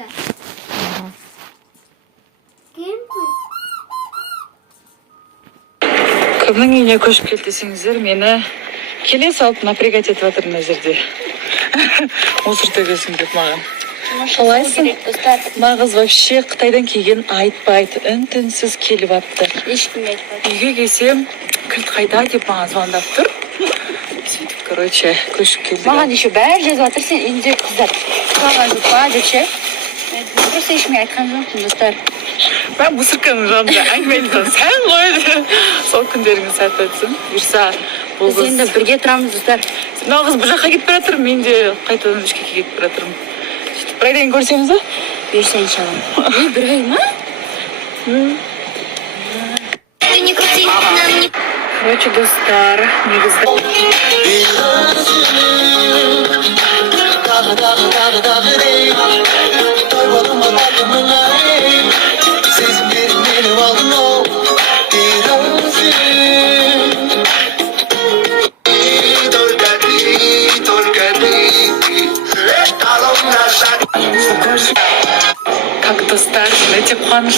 Ошта. Кем қой? Кімнің үйіне көшіп келді десеңіздер, мені келе салып напрягать етіп жатыр мына жерде. Мусор төгесің деп маған. Қалайсың? Мына қыз вообще Қытайдан келген айтпайды, үн-түнсіз келіп апты. Ешкімге айтпады. Үйге келсем, кілт қайда деп маған звондап тұр. Сөйтіп, короче, көшіп келдік. Маған еще бәрі жазып жатыр, сен үйінде қыздар. Қалған жоқ па деп ше. Мен просто ешкімге айтқан жоқпын, достар. Ben мусорканың жанында әңгіме айтқан сән ғой. Сол күндеріңіз сәтті өтсін. Бұйырса, бұл Біз қыз... енді бірге тұрамыз, достар. Мына қыз бір жаққа кетіп бара жатыр, мен де қайтадан үшкеге кетіп бара жатырмын. Сөйтіп, бір айдан көрсеміз бе? Бұйырса, иншалла. Бір ай ма? Короче, достар, как достар, эти қуаныш.